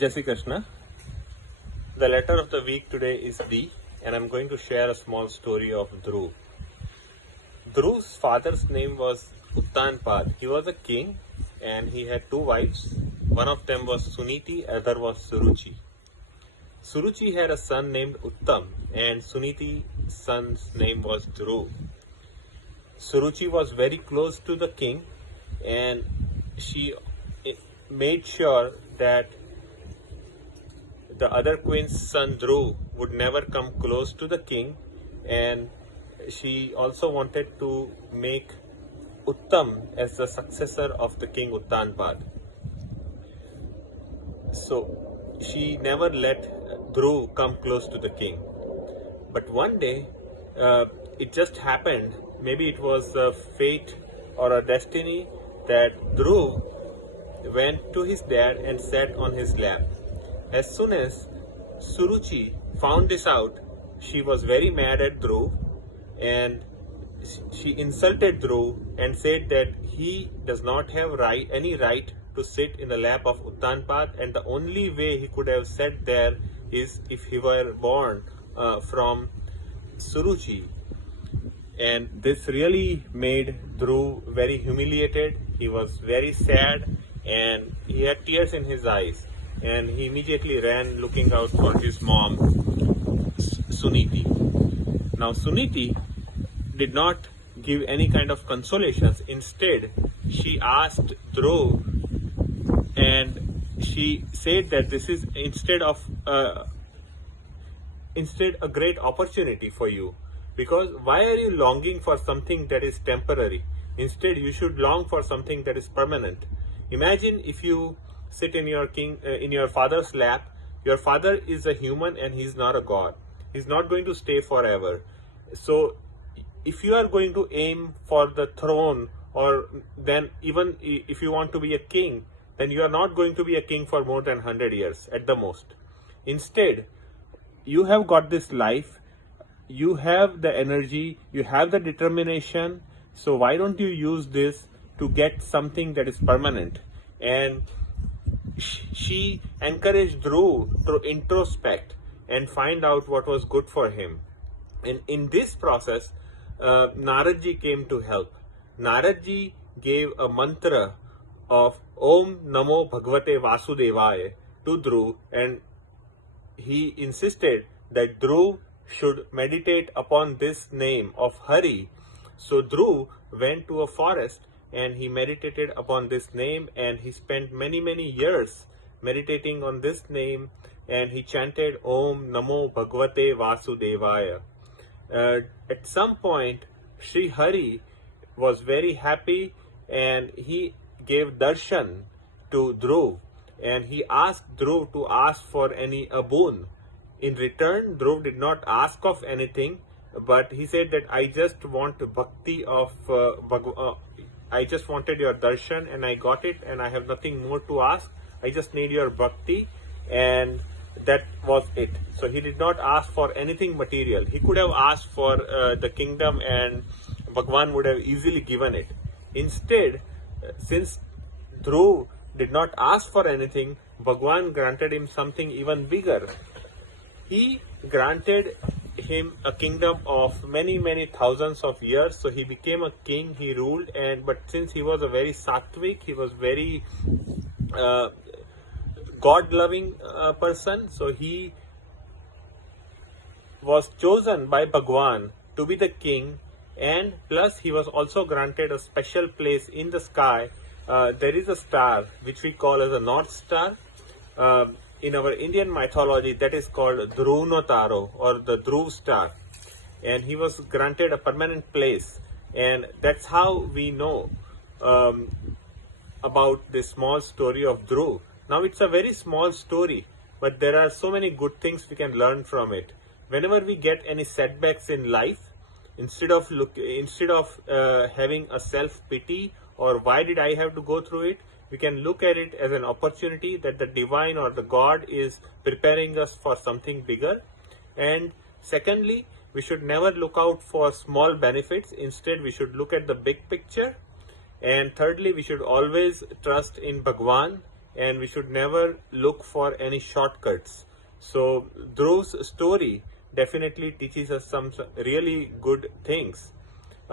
Jai Shri Krishna. The letter of the week today is D, and I'm going to share a small story of Dhruv. Dhruv's father's name was Uttanpad. He was a king and he had two wives. One of them was Suniti, other was Suruchi. Suruchi had a son named Uttam and Suniti's son's name was Dhruv. Suruchi was very close to the king and she made sure that the other queen's son Dhruv would never come close to the king, and she also wanted to make Uttam as the successor of the king Uttanpad. So she never let Dhruv come close to the king. But one day, it just happened, maybe it was a fate or a destiny, that Dhruv went to his dad and sat on his lap. As soon as Suruchi found this out, she was very mad at Dhruv and she insulted Dhruv and said that he does not have any right to sit in the lap of Uttanpad, and the only way he could have sat there is if he were born from Suruchi. And this really made Dhruv very humiliated. He was very sad and he had tears in his eyes, and he immediately ran looking out for his mom, Suniti. Now Suniti did not give any kind of consolations. Instead, she asked Dhruv and she said that this is instead a great opportunity for you, because why are you longing for something that is temporary? Instead, you should long for something that is permanent. Imagine if you sit in your father's lap. Your father is a human and he's not a god. He's not going to stay forever. So if you are going to aim for the throne, or then even if you want to be a king, then you are not going to be a king for more than 100 years at the most. Instead, you have got this life, you have the energy, you have the determination, so why don't you use this to get something that is permanent? And she encouraged Dhruv to introspect and find out what was good for him. And in this process, Naradji came to help. Naradji gave a mantra of Om Namo Bhagavate Vasudevaya to Dhruv, and he insisted that Dhruv should meditate upon this name of Hari. So Dhruv went to a forest and he meditated upon this name, and he spent many years meditating on this name, and he chanted Om Namo Bhagavate Vasudevaya. At some point, Sri Hari was very happy and he gave darshan to Dhruv, and he asked Dhruv to ask for a boon. In return, Dhruv did not ask of anything, but he said that I just want bhakti of I just wanted your darshan and I got it, and I have nothing more to ask. I just need your bhakti, and that was it. So he did not ask for anything material. He could have asked for the kingdom and Bhagwan would have easily given it. Instead, since Dhruv did not ask for anything, Bhagwan granted him something even bigger. He granted him a kingdom of many thousands of years. So he became a king, he ruled, but since he was a very sattvic, he was very God-loving person, so he was chosen by Bhagwan to be the king, and plus he was also granted a special place in the sky. There is a star which we call as a North Star. In our Indian mythology, that is called Dhruvnotaro, or the Dhruv star, and he was granted a permanent place, and that's how we know about this small story of Dhruv. Now it's a very small story, but there are so many good things we can learn from it. Whenever we get any setbacks in life, instead of having a self-pity or why did I have to go through it, we can look at it as an opportunity that the divine or the God is preparing us for something bigger. And secondly, we should never look out for small benefits. Instead, we should look at the big picture. And thirdly, we should always trust in Bhagwan and we should never look for any shortcuts. So Dhruv's story definitely teaches us some really good things.